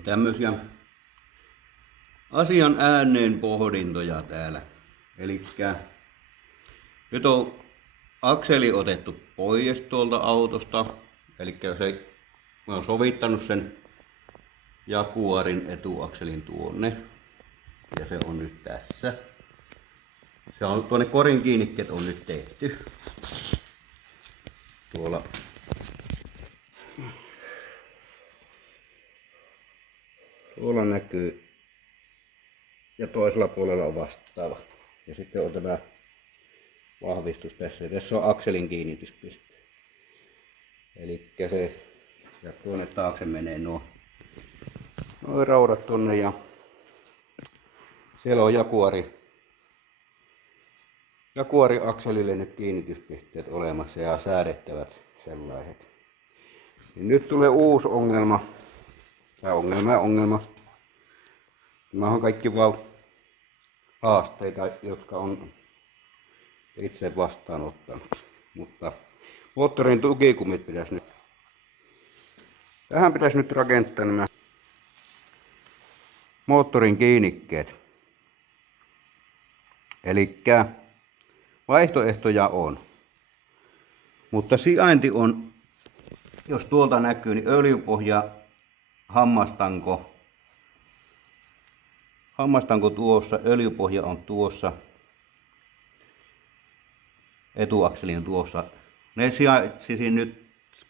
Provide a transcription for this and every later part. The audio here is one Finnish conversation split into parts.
tämmöisiä asian ääneen pohdintoja täällä. Elikkä nyt on akseli otettu pois tuolta autosta. Elikkä jos ei, mä oon sovittanut sen Jaguarin etuakselin tuonne. Ja se on nyt tässä. Se on tuonne korin kiinnikkeet on nyt tehty. Tuolla näkyy. Ja toisella puolella on vastaava. Ja sitten on tämä vahvistus tässä. Ja tässä on akselin kiinnityspiste. Elikkä se, ja tuonne taakse menee nuo raudat tonne ja siellä on Jaguari akselille nyt kiinnityspisteet olemassa ja säädettävät sellaiset. Niin nyt tulee uusi ongelma. Tämä ongelma. Nämä on kaikki vaan haasteita, jotka on itse vastaanottanut. Mutta moottorin tukikumit pitäisi nyt. Tähän pitäisi nyt rakentaa nämä moottorin kiinnikkeet. Elikkä vaihtoehtoja on. Mutta sijainti on, jos tuolta näkyy, niin öljypohja, hammastanko tuossa, öljypohja on tuossa, etuakseli on tuossa. Ne sijaitsisi nyt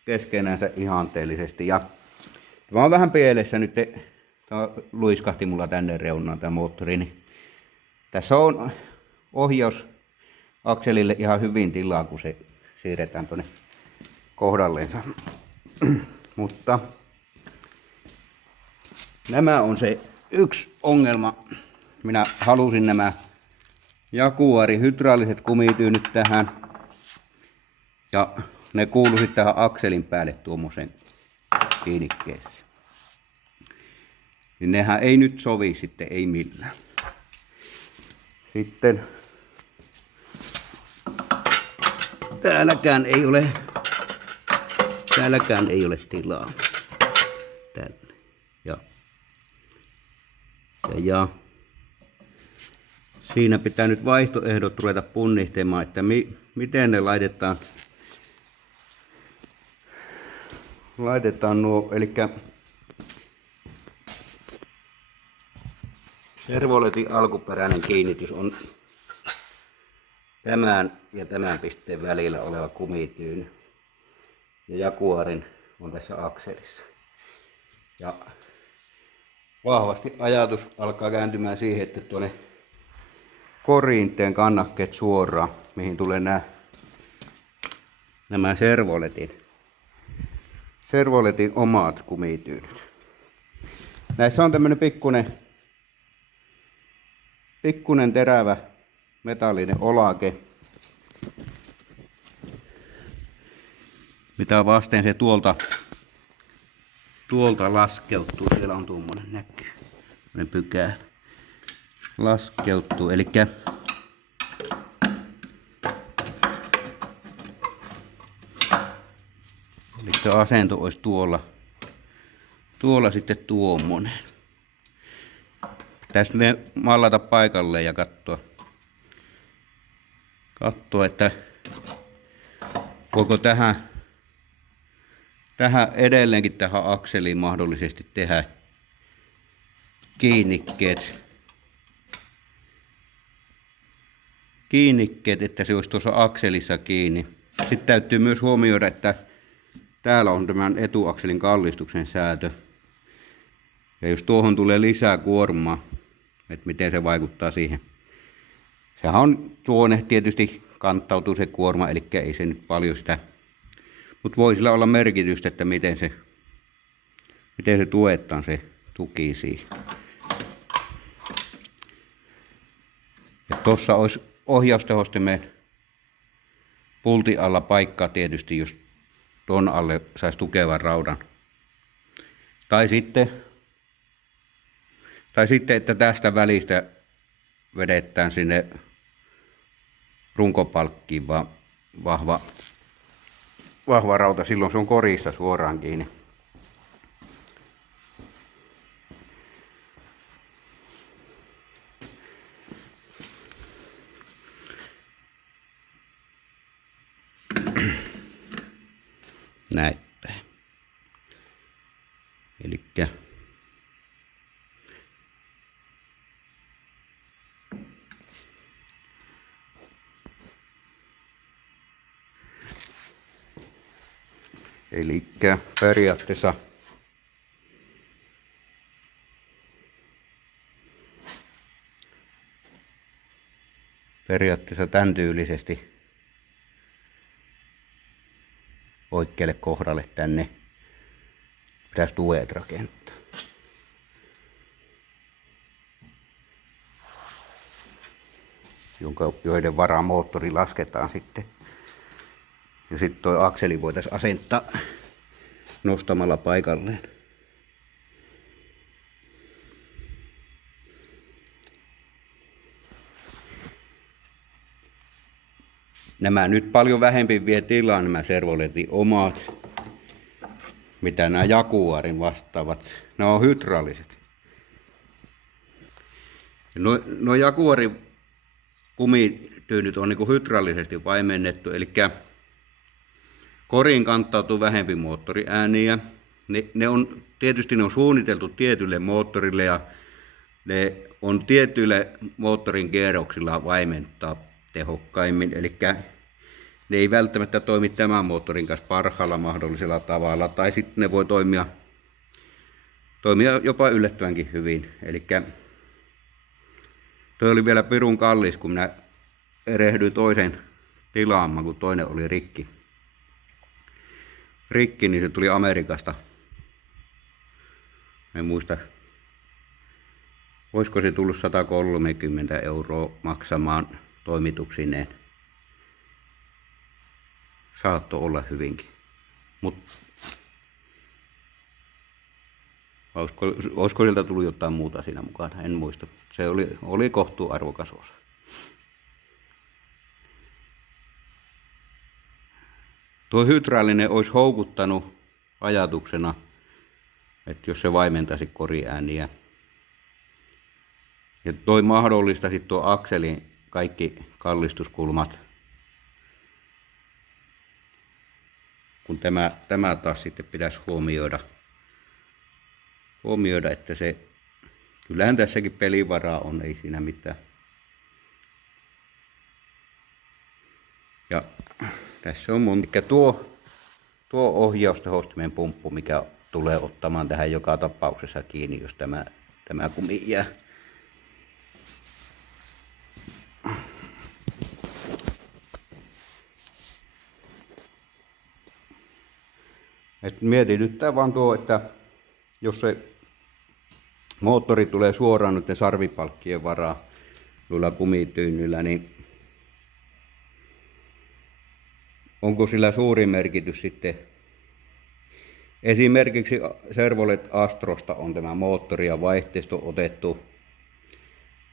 keskenänsä ihanteellisesti. Ja tämä on vähän pielessä nyt, tämä luiskahti mulla tänne reunaan tämä moottori. Niin tässä on ohjaus akselille ihan hyvin tilaa, kun se siirretään tuonne kohdalleensa. Mutta nämä on se yksi ongelma. Minä halusin nämä Jaguarin hydrauliset kumityynyt tähän. Ja ne kuului tähän akselin päälle tuommoisen kiinnikkeeseen. Niin nehän ei nyt sovi sitten, ei millään. Sitten täälläkään ei ole tilaa. Tänne. Ja siinä pitää nyt vaihtoehdot ruveta punnihtemaan, että miten ne laitetaan nuo, eli Servoletin alkuperäinen kiinnitys on tämän ja tämän pisteen välillä oleva kumityyny. Ja Jaguarin on tässä akselissa. Ja vahvasti ajatus alkaa kääntymään siihen, että tuonne koriin teen kannakkeet suoraan, mihin tulee nämä Servoletin omat kumityynyt. Näissä on tämmönen pikkunen terävä metallinen olake, mitä vasten se tuolta laskeutuu. Siellä on tuommoinen näkyy. Ne pykälä laskeutuu. Elikkä asento olisi tuolla sitten tuommoinen. Pitäisi ne mallata paikalleen ja katsoa, että voiko tähän edelleenkin tähän akseliin mahdollisesti tehdä kiinnikkeet, että se olisi tuossa akselissa kiinni. Sitten täytyy myös huomioida, että täällä on tämän etuakselin kallistuksen säätö. Ja jos tuohon tulee lisää kuormaa, että miten se vaikuttaa siihen. Sehän on tuonne tietysti kanttautuu se kuorma, eli ei se nyt paljon sitä. Mutta voi sillä olla merkitystä, että miten se tuetaan se tuki siihen. Ja tuossa olisi ohjaustehostimen pultin alla paikkaa tietysti, jos ton alle saisi tukevan raudan. Tai sitten, että tästä välistä vedetään sinne runkopalkkiin vaan vahva rauta, silloin se on korissa suoraan kiinni. näin päin. Elikkä periaatteessa tämän tyylisesti oikealle kohdalle tänne pitäisi tuet rakentaa. Joiden varaan moottori lasketaan sitten. Ja sitten tuo akseli voitaisiin asentaa nostamalla paikalleen. Nämä nyt paljon vähempi vie tilaa nämä Servoletin omat, mitä nämä Jaguarin vastaavat. Nämä on hydrauliset. No Jaguarin kumityynyt on niinku hydraulisesti vaimennettu, eli koriin kantautuu vähempi moottoriääniä. Ne on suunniteltu tietylle moottorille ja ne on tietyille moottorin kierroksilla vaimentaa tehokkaimmin. Eli ne ei välttämättä toimi tämän moottorin kanssa parhaalla mahdollisella tavalla, tai sitten ne voi toimia jopa yllättävänkin hyvin. Eli toi oli vielä pirun kallis, kun minä erehdyin toisen tilaamaan, kun toinen oli rikki, niin se tuli Amerikasta. En muista, olisiko se tullut 130 € maksamaan toimituksineen. Saattoi olla hyvinkin. Mutta olisiko siltä tullut jotain muuta siinä mukana, en muista. Se oli kohtuu arvokas osa. Tuo hydraulinen olisi houkuttanut ajatuksena, että jos se vaimentaisi koriääniä. Ja toi mahdollistaisi tuo akselin kaikki kallistuskulmat. Kun tämä taas sitten pitäisi huomioida, että se, kyllähän tässäkin pelivaraa on, ei siinä mitään. Ja tässä on tuo ohjaustehostimen pumppu, mikä tulee ottamaan tähän joka tapauksessa kiinni, jos tämä kumi jää. Mietityttää vaan tuo, että jos se moottori tulee suoraan noiden sarvipalkkien varaan noilla kumityynyillä, niin onko sillä suuri merkitys sitten? Esimerkiksi Servolet Astrosta on tämä moottori ja vaihteisto otettu,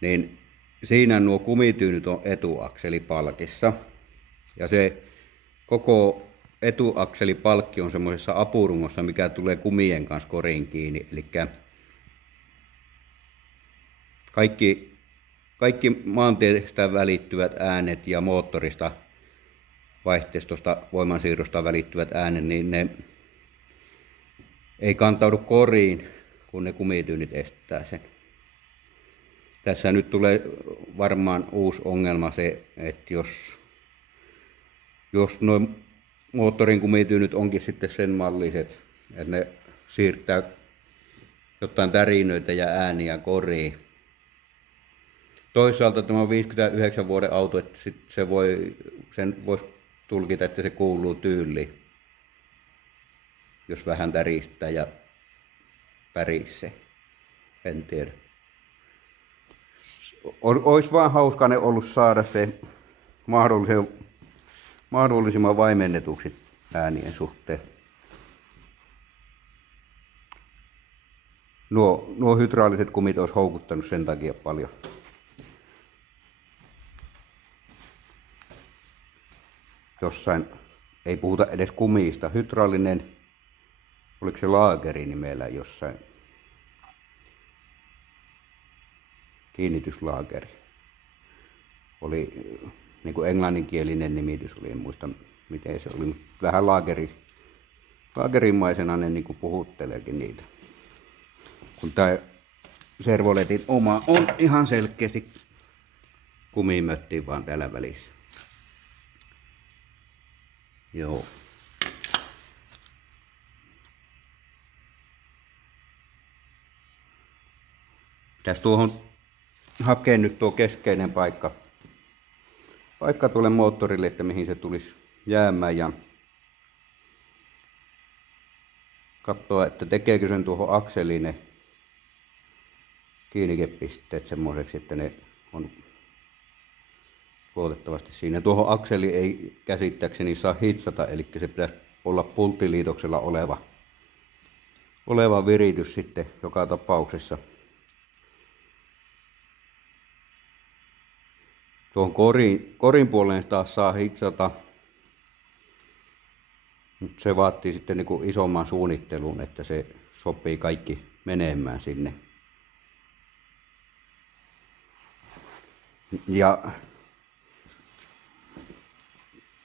niin siinä nuo kumityynyt on etuakselipalkissa ja se koko etuakselipalkki on semmoisessa apurungossa, mikä tulee kumien kanssa koriin kiinni. Eli kaikki maantiestä välittyvät äänet ja moottorista, vaihteistosta, voimansiirrosta välittyvät äänet, niin ne ei kantaudu koriin, kun ne kumityynit estää sen. Tässä nyt tulee varmaan uusi ongelma se, että jos nuo moottorin kumityynyt onkin sitten sen malliset, että ne siirtää jotain tärinöitä ja ääniä koriin. Toisaalta tämä 59 vuoden auto, että sen voisi tulkita, että se kuuluu tyyliin, jos vähän täristää ja pärisee. En tiedä. Olisi vaan hauska ollut saada se mahdollisimman vaimennetuksi äänien suhteen. Nuo hydrauliset kumit olisi houkuttanut sen takia paljon. Jossain, ei puhuta edes kumista, hydraulinen, oliko se laageri nimellä jossain, kiinnityslaageri. Oli niin kuin englanninkielinen nimitys, oli, en muista miten se oli, vähän Laagerimaisena ne niin kuin puhutteleekin niitä. Kun tää Servoletin oma on ihan selkeästi kumimötti vaan täällä välissä. Joo. Tässä tuohon hakee nyt tuo keskeinen paikka tuolle moottorille, että mihin se tulisi jäämään, ja katsoa, että tekeekö sen tuohon akseliin ne kiinnikepisteet semmoiseksi, että ne on luotettavasti siinä. Tuohon akseli ei käsittääkseni saa hitsata, eli se pitäisi olla pulttiliitoksella oleva viritys sitten joka tapauksessa. Tuohon korin puoleen taas saa hitsata, mutta se vaatii sitten niin kuin isomman suunnittelun, että se sopii kaikki menemään sinne. Ja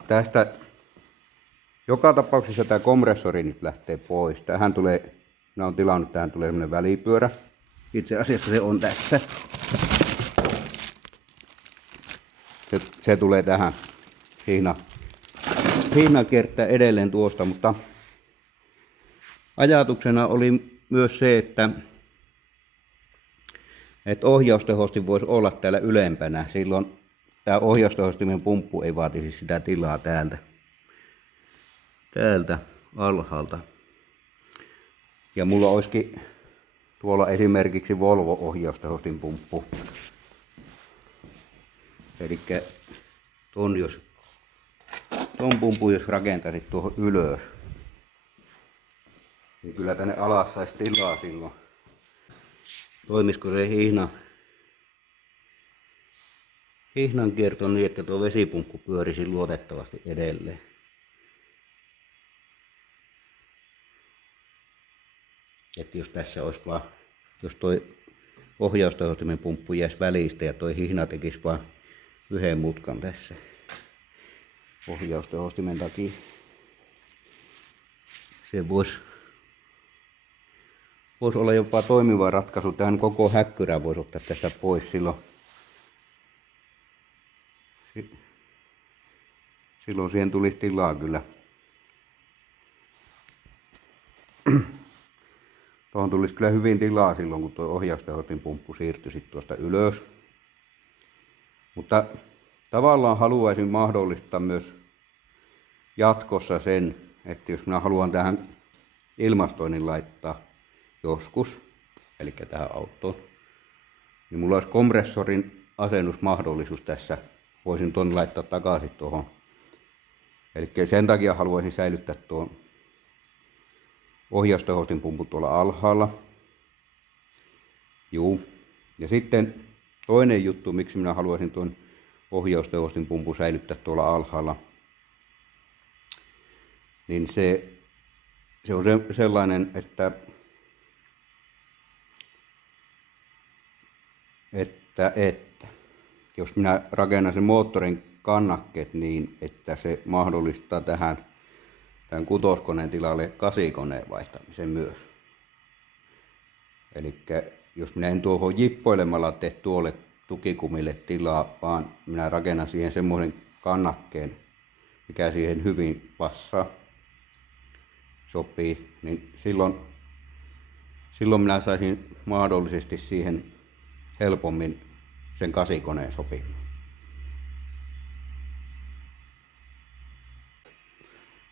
tästä joka tapauksessa tämä kompressori nyt lähtee pois. Minä olen tilannut, tähän tulee sellainen välipyörä. Itse asiassa se on tässä. Se tulee tähän. Hihna kiertää edelleen tuosta, mutta ajatuksena oli myös se, että ohjaustehostin voisi olla täällä ylempänä. Silloin tämä ohjaustehostimen pumppu ei vaatisi sitä tilaa täältä alhaalta. Ja mulla olisikin tuolla esimerkiksi Volvo-ohjaustehostin pumppu. Eli ton pumpun jos rakentaisit tuohon ylös, niin kyllä tänne alas saisi tilaa silloin. Toimisiko se hihnan kierto niin, että tuo vesipumppu pyörisi luotettavasti edelleen. Että jos tässä olisi vaan, jos toi ohjaustehostimen pumppu jäisi välistä ja toi hihna tekisi vaan yhden mutkan tässä ohjaustehostimen takia, se voisi olla jopa toimiva ratkaisu. Tähän koko häkkyrä voisi ottaa tästä pois silloin siihen tulisi tilaa kyllä. Tuohon tulisi kyllä hyvin tilaa silloin, kun tuo ohjaustehostin pumppu siirtyisi tuosta ylös. Mutta tavallaan haluaisin mahdollistaa myös jatkossa sen, että jos minä haluan tähän ilmastoinnin laittaa joskus, eli tähän autoon, niin mulla olisi kompressorin asennusmahdollisuus tässä. Voisin tuon laittaa takaisin tuohon. Eli sen takia haluaisin säilyttää tuon ohjaustehostin pumpun tuolla alhaalla. Juu. Ja sitten toinen juttu, miksi minä haluaisin tuon ohjaustehostin pumpun säilyttää tuolla alhaalla, niin se on sellainen, että jos minä rakennan sen moottorin kannakkeet niin, että se mahdollistaa tämän kutoskoneen tilalle 8-koneen vaihtamisen myös. Eli jos minä en tuohon jippoilemalla tee tuolle tukikumille tilaa, vaan minä rakennan siihen semmoisen kannakkeen, mikä siihen hyvin passaa, sopii, niin silloin minä saisin mahdollisesti siihen helpommin sen 8-koneen sopimaan.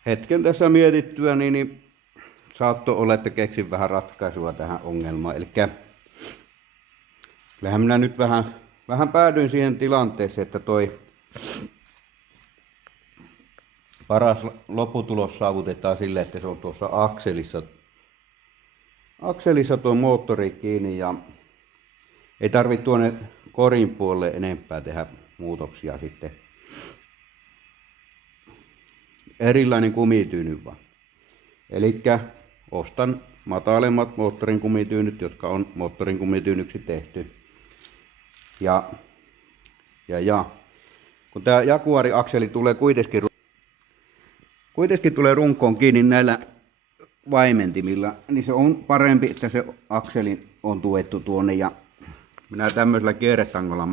Hetken tässä mietittyä, niin saattoi olla, että keksin vähän ratkaisua tähän ongelmaan. Eli kyllähän minä nyt vähän päädyin siihen tilanteeseen, että toi paras lopputulos saavutetaan sille, että se on tuossa akselissa tuo moottori kiinni ja ei tarvitse tuonne korin puolelle enempää tehdä muutoksia sitten. Erilainen kumityyny vaan. Elikkä ostan matalemmat moottorin kumityynyt, jotka on moottorin kumityynyksi tehty. Ja kun tämä Jaguari-akseli tulee kuitenkin tulee runkoon kiinni näillä vaimentimilla, niin se on parempi, että se akseli on tuettu tuonne. Ja minä tämmöisellä kierretangolla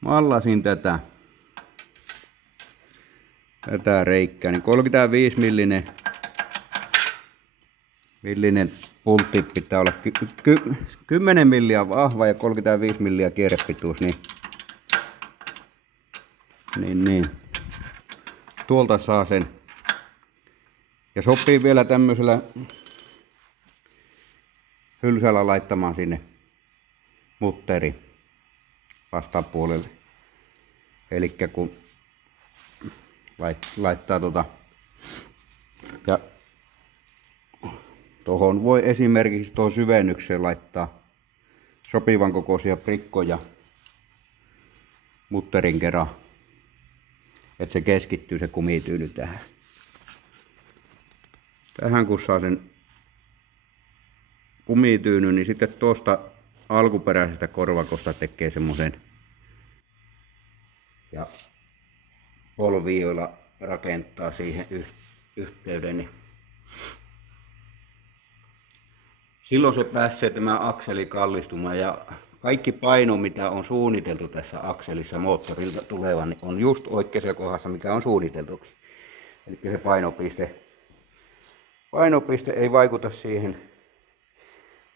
mallasin tätä reikkää, niin 35 millinen pultti pitää olla 10 milliä vahva ja 35 milliä kierrepituus, niin tuolta saa sen. Ja sopii vielä tämmöisellä hylsällä laittamaan sinne mutteri vastapuolelle. Elikkä kun laittaa ja tuohon voi esimerkiksi tuohon syvennykseen laittaa sopivan kokoisia prikkoja mutterin kerran, että se keskittyy se kumityyny tähän. Tähän kun saa sen kumityynyn, niin sitten tuosta alkuperäisestä korvakosta tekee semmoisen ja polvioilla rakentaa siihen yhteyden. Niin silloin se pääsee tämä akseli kallistumaan ja kaikki paino, mitä on suunniteltu tässä akselissa moottorilta tulevan, niin on just oikeassa kohdassa, mikä on suunniteltukin. Eli se painopiste ei vaikuta siihen,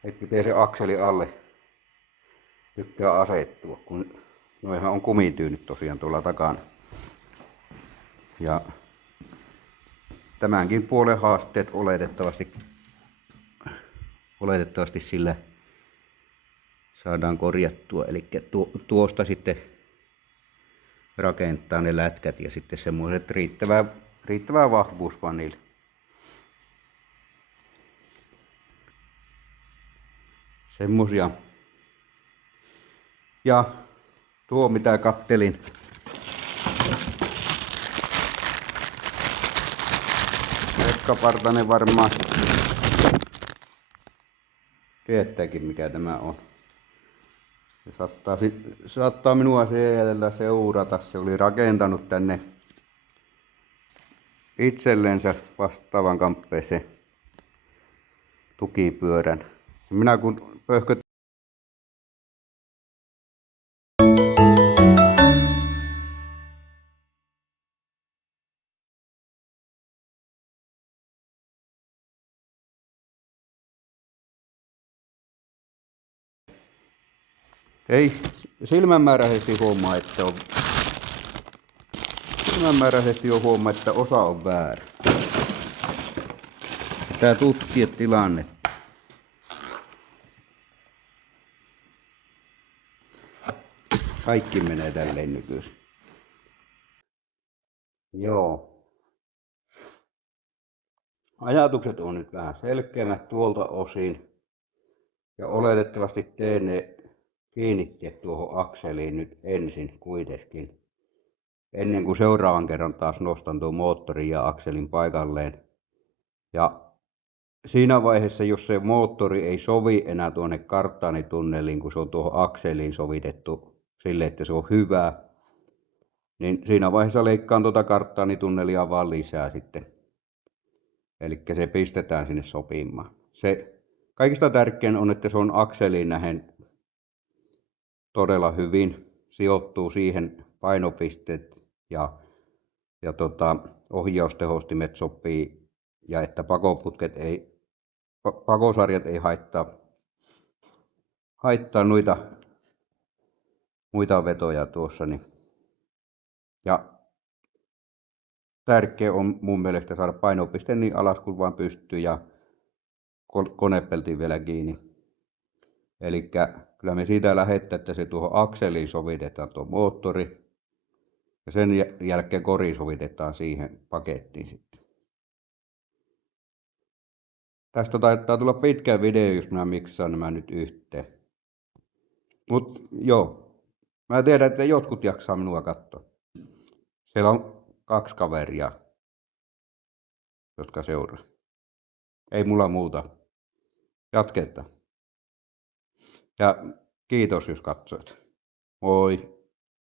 että miten se akseli alle tykkää asettua, kun noihan on kumityynyt tosiaan tuolla takana. Ja tämänkin puolen haasteet oletettavasti sillä saadaan korjattua. Eli tuosta sitten rakentaa ne lätkät ja sitten semmoiset riittävä vahvuus vaan niille. Semmosia. Ja tuo mitä kattelin. Pekka Partanen varmaan tietääkin mikä tämä on. Se saattaa minua siellä seurata. Se oli rakentanut tänne itsellensä vastaavan kamppeeseen tukipyörän. Minä kun pöhköt ei silmämääräisesti huomaa, että osa on väärä. Pitää tutkia tilanne. Kaikki menee tälleen nykyisin. Joo. Ajatukset on nyt vähän selkeämmät tuolta osin. Ja oletettavasti teen ne kiinnittää tuohon akseliin nyt ensin kuitenkin. Ennen kuin seuraavan kerran taas nostan tuon moottorin ja akselin paikalleen. Ja siinä vaiheessa, jos se moottori ei sovi enää tuonne karttaanitunneliin, kun se on tuohon akseliin sovitettu sille, että se on hyvä, niin siinä vaiheessa leikkaan tuota karttaanitunnelia vaan lisää sitten. Eli se pistetään sinne sopimaan. Se kaikista tärkein on, että se on akseliin nähen todella hyvin, sijoittuu siihen painopisteet ja ohjaustehostimet sopii ja että pakosarjat ei haittaa muita vetoja tuossa. Niin. Ja tärkeä on mun mielestä saada painopiste niin alas kuin vaan pystyy ja konepeltiin vielä kiinni. Eli kyllä me siitä lähdetään, että se tuohon akseliin sovitetaan tuo moottori ja sen jälkeen kori sovitetaan siihen pakettiin sitten. Tästä taitaa tulla pitkä video, jos minä miksaan nämä nyt yhteen. Mut joo, mä tiedän, että jotkut jaksaa minua katsoa. Siellä on 2 kaveria, jotka seuraa. Ei mulla muuta. Jatketaan. Ja kiitos jos katsoit. Moi.